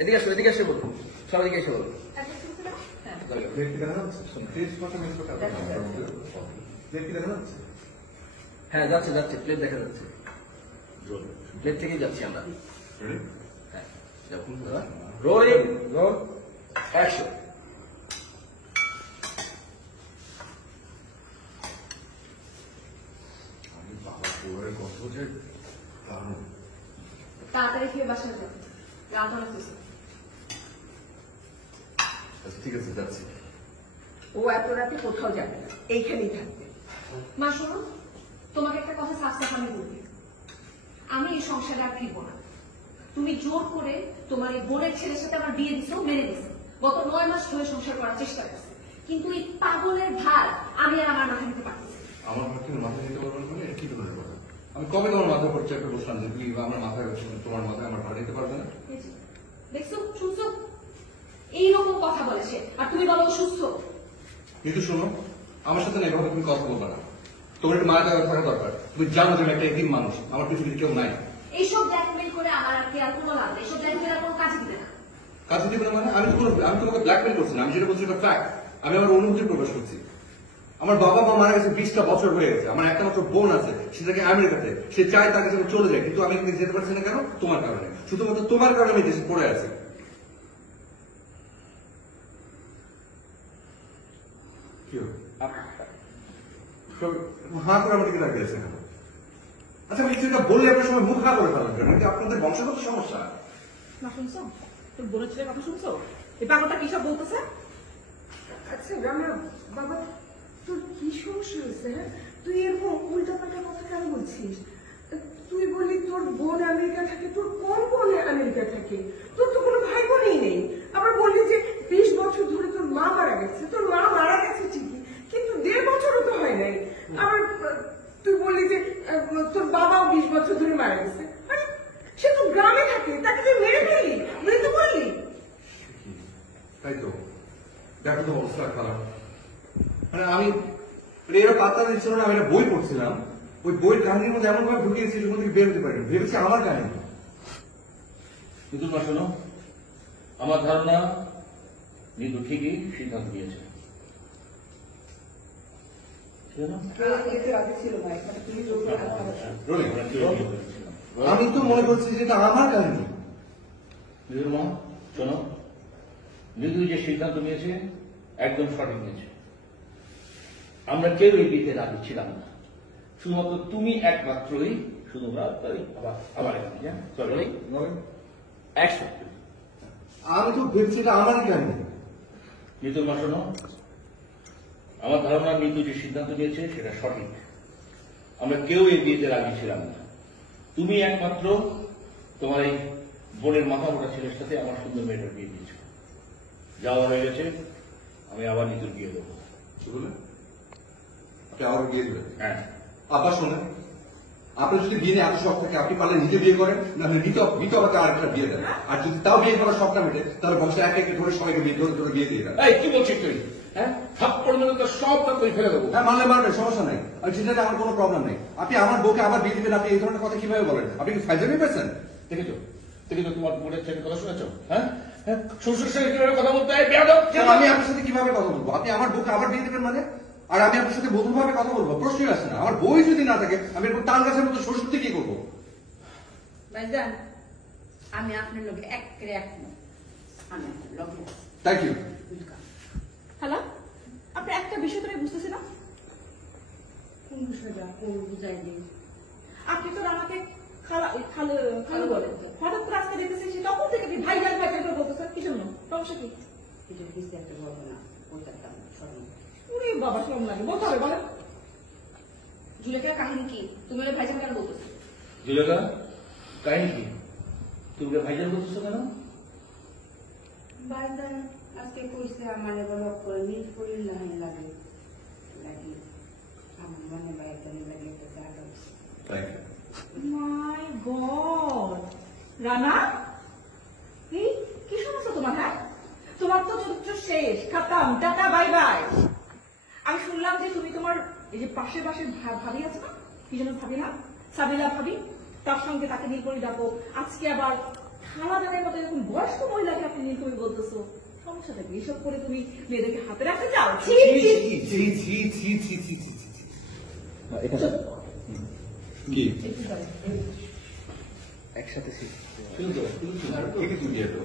এদিকে এসে বলুন, সবাই এদিকে এসে বলুন। হ্যাঁ যাচ্ছে, প্লেট দেখা যাচ্ছে, প্লেট থেকেই যাচ্ছি আমরা। হ্যাঁ রোলিং, রোল, অ্যাকশন। তাড়াতাড়ি খেয়ে বাসায় যাবে, রাত অনেক হয়েছে। ঠিক আছে যাচ্ছি। ও এত রাতে কোথাও যাবে না, এইখানেই থাকবে। মা শোনো, তোমাকে একটা কথা সাফ সাফানি বলবি, আমি এই সংসারে আর ফিরবো না। তুমি জোর করে তোমার এই বোনের ছেলের সাথে আমার বিয়ে দিছো, মেনে দিছো। গত 9 মাস ধরে সংসার করার চেষ্টা করছে, কিন্তু এই পাগলের ভার আমি আর আমার মাথা নিতে পারতেছি। আমার মাথা নিতে পারবেন মানে কি ধরনের কথা? আমি কবে তোমার মাথার উপর চেপে বসলাম যে তুমি আমার মাথায় তোমার মাথায় আমার ভার দিতে পারবে না? দেখছো, শুনছো এইরকম কথা বলেছে, আর তুমি বলো সুস্থ। কিন্তু শোনো, আমার সাথে না এভাবে তুমি কথা বলবে না। তোমার একটু মায়া দেওয়া থাকা দরকার। তুমি জানো তুমি একটা একদিন মানুষ, আমার পৃথিবীতে কেউ নাই। এইসব ব্ল্যাকমেল করে আমার আর কি আর কোনো লাভ নেই, এইসব ব্ল্যাকমেল আর কোনো কাজে দিবে না। কাজে দিবে না মানে? আমি তোমাকে ব্ল্যাকমেল করছি না, আমি যেটা বলছি এটা ফ্যাক্ট। আমি আমার অনুভূতি প্রকাশ করছি। আমার বাবা মা মারা গেছে 20টা বছর হয়ে গেছে। আমার একটা মাত্র বোন আছে, সেটাকে আমেরিকাতে। সে চায় তার কাছে চলে যায়, কিন্তু আমি যেতে পারছি না কেন? তোমার কারণে। শুধুমাত্র তোমার কারণে আমি দেশে পড়ে আছি। হ্যাঁ করে আমার দিকে লাগিয়েছে কেন? আচ্ছা আমি কিছুটা বললে আপনার সময় মুখ হা করে ফেলেন কেন? কিন্তু আপনাদের বংশগত সমস্যা। না শুনছো, তোর বোনের ছেলের কথা শুনছো? এই পাগলটা কি সব বলতেছে? আচ্ছা রানা বাবা, তোর কি সমস্যা হয়েছে? তুই এরকম উল্টাপাল্টা কথা কেন বলছিস? তুই বললি তোর বোন আমেরিকা থাকে, তোর কোন বোন আমেরিকা থাকে? তোর তো কোনো ভাই বোনই নেই। আবার বললি যে 20 বছর ধরে তোর মা মারা গেছে। তোর মা মারা গেছে ঠিকই, কিন্তু 1.5 বছরও তো হয় নাই। আবার তুই বললি যে তোর বাবাও 20 বছর ধরে মারা গেছে। আরে সে তো গ্রামে থাকে, তাকে তুই মেরে ফেললি, মৃত্যু বললি। তাই তো, দেখো তো অবস্থা খারাপ। মানে আমি এরা পাত্তা দিচ্ছিল না, আমি একটা বই পড়ছিলাম। ওই বইয়ের কাহিনীর মধ্যে এমন ভাবে ঢুকিয়েছি সেখান থেকে বের হতে পারিনি। ভেবেছি আমার কাহিনী। কিন্তু মা শোনো, আমার ধারণা নিতু ঠিকই সিদ্ধান্ত নিয়েছে। আমি তো মনে করছি যে এটা আমার কাহিনী। নিতুর মা শোনো, নিতু যে সিদ্ধান্ত নিয়েছে একদম সঠিক নিয়েছে। আমরা কেউ এই বিয়েতে রাজি ছিলাম না, শুধুমাত্র তুমি একমাত্রই। শুধু আবার আমি তো ভেবেছি এটা আমারই কাহিনী। নিতুর মা শোনো, আমার ধারণা নিতু যে সিদ্ধান্ত নিয়েছে সেটা সঠিক। আমরা কেউ এই বিয়েতে রাজি ছিলাম না, তুমি একমাত্র তোমার এই বোনের মাথা মোটা ছেলের সাথে আমার সুন্দর মেয়েটার বিয়ে দিয়েছ। যাওয়া হয়ে গেছে, আমি আবার নিতুর বিয়ে দেবো। আপনি আবার বিয়ে দেবেন? হ্যাঁ। আবার শোনেন, আপনার যদি বিয়ে নিয়ে এত শখ থাকে, আপনি পারলে নিজে বিয়ে করেন, না নিত আবার আরেকটা বিয়ে দেন। আর যদি তাও বিয়ে করার শখটা মেটে, তাহলে বংশে একে একে ধরে সবাইকে বিয়ে ধরে বিয়ে দিয়ে দেন। এই কি বলছিস তুই? হ্যাঁ, থাপ্পড় মেরে তো সব তুই ফেলে দেবো। হ্যাঁ মানলে মারবেন, সমস্যা নাই। আর সেটাতে আমার কোনো প্রবলেম নেই। আপনি আমার বউকে আবার বিয়ে দিবেন, আপনি এই ধরনের কথা কিভাবে বলেন? আপনি কি ফাইজামি পেয়েছেন? দেখেছো তোমার বোনের ছেলে কথা শুনেছ? হ্যাঁ, শ্বশুর সাথে কিভাবে কথা বলতে হয়? বেয়াদব। আমি আপনার সাথে কিভাবে কথা বলবো? আপনি আমার বউকে আবার বিয়ে দিবেন মানে? আর আমি আপনার সাথে বধূ ভাবে কথা বলবো? প্রশ্নই আসে না। আমার বই যদি না থাকে, আমি এরকম তাল গাছের মতো শ্বশুর থেকে কি করবো? ভাইজান, আমি আপনার লোকে এক আমি লগে। Thank you. হ্যালো, আপনি একটা বিষয় তো বুঝতেছি না। কোন বিষয়টা কোন বুঝাই দিই? আপনি তো আমাকে খালু বলেন, হঠাৎ করে আজকে দেখতেছি তখন থেকে আপনি ভাইজান করে বলতেছেন। কি জন্য? সমস্যা কি? এটা বিস্তারিত বলবো না, ওইটা সরি। উনি বাবা শরম লাগে, বলতে হবে বলেন। জুলেখার কাহিনী কি? তুমি ওই ভাইজান কেন বলতেছো? জুলেখা, কাহিনী কি? তুমি ভাইজান বলতেছো কেন? ভাইজান আজকে কইছে আমার বলক করে নীল ফুল লাগে লাগে আমার মনে ভাইজান লাগে তো জায়গা। Thank you. My God, Rana কি সমস্যা তোমার? হ্যাঁ, তোমার তো চরিত্র শেষ, খাতাম, টাটা, বাই বাই। আমি শুনলাম যে তুমি তোমার এই যে পাশে ভাবি আছে না, কি যেন ভাবি না, সাবিলা ভাবি, তার সঙ্গে তাকে নিয়ে করে ডাকো। আজকে আবার খালা জানের মতো এরকম বয়স্ক মহিলাকে আপনি নীলকবি বলতেছো, সমস্যাটা কি? এসব করে তুমি মেয়েদেরকে হাতে রাখতে চাও? ছি, ছি। এটা কি একটু দাঁড়াও। একসাথে ছিল একে তুই দিয়ে তো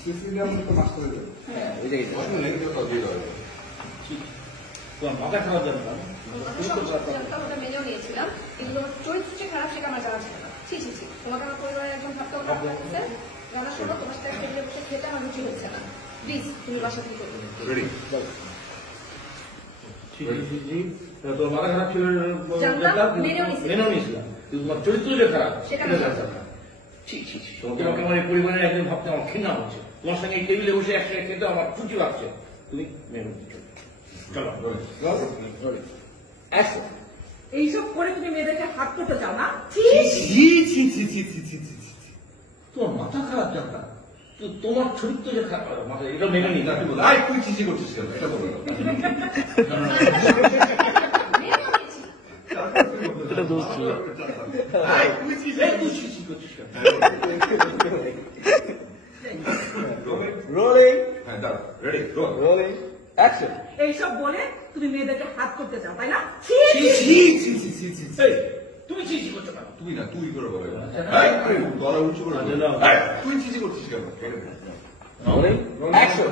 সিসিলিয়া মতো তো মাস করে দেবে হ্যাঁ ওই জায়গায় বসে না এগুলো তো দিয়ে দেবে তোমার মাথা খারাপ জানো না আমি সমস্যা জানতাম, ওটা মেনেও নিয়েছিলাম, কিন্তু তোমার চরিত্র যে খারাপ সেটা আমার জানা ছিল না। ছি ছি ছি, তোমাকে আমার পরিবারের একজন ভাবতেও খারাপ লাগছে। রান্না শোনো, তোমার সাথে টেবিলে বসে খেতে আমার রুচি হচ্ছে না। প্লিজ তুমি বাসা থেকে চলে যাও। রেডি তোর মাথা খারাপ ছিল জানতাম, মেনেও নিয়েছিলাম। মেনেও নিয়েছিলাম, কিন্তু তোমার চরিত্র যে খারাপ সেটা সেটা আমি জানতাম না। ছি ছি ছি, তোমাকে আমার এই পরিবারের একজন ভাবতে আমার ঘৃণা হচ্ছে। তোমার সঙ্গে এই টেবিলে বসে একসাথে খেতে আমার রুচি লাগছে। তুমি মেনে নিচ্ছ, চলো আসো। এইসব করে তুমি মেয়েদেরকে হাত করতে চাও না? ছি, তোমার মাথা খারাপ জানতাম, তো তোমার চরিত্র যে খারাপ মাথা এটা মেনে নি না। আই তুই চিচি করছিস কেন এটা বলো মেনেও নিয়েছি। এটা দোষ ছিল। আই তুই চিচি এই তুই ছি ছি করছিস কেন? রোলিং হ্যাঁ দাঁড়া রেডি রোল রোলিং অ্যাকশন। এইসব বলে তুমি মেয়েদেরকে হাত করতে চাও, তাই না? ছি, এই, তুমি ছি ছি করছো কেন? তুই না তুই করে বলে হ্যাঁ। গলা উঁচু করে বলো। না। এই, তুই চিচি করছিস কেন রোলিং অ্যাকশন।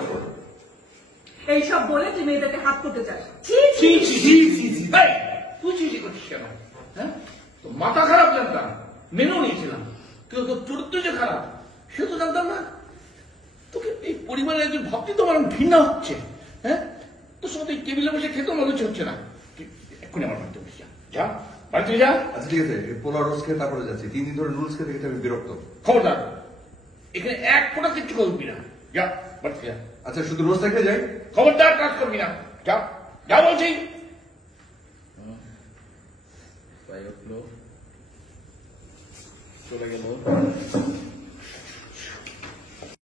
এইসব বলে তুমি মেয়েদেরকে হাত করতে চাস? ছি, ছি ছি। ছি ছি ছি ছি। এই, তুই ছি ছি করছিস কেন? হ্যাঁ, তো মাথা খারাপ জানতাম, মেনেও নিয়েছিলাম, কিন্তু তোর চরিত্র যে খারাপ সে তো জানতাম না। তোকে এই পরিবারের একজন ভাবতে তো আমার ঘৃণা হচ্ছে। হ্যাঁ, তোর সঙ্গে এই টেবিলে বসে খেতে আমার রুচি হচ্ছে না। তুই এক্ষুনি আমার বাড়িতে বসে যা, যা বাড়িতে যা। আচ্ছা ঠিক আছে পোলা রোজ খেয়ে তারপরে যাচ্ছি 3 দিন ধরে রুলস খেতে খেতে আমি বিরক্ত খবরদার, এখানে এক ফোঁটা কিচ্ছু করবি না, যা বাড়িতে যা। আচ্ছা শুধু রোজ থেকে যাই খবরদার কাজ করবি না, যা যা বলছি। চলে গেল।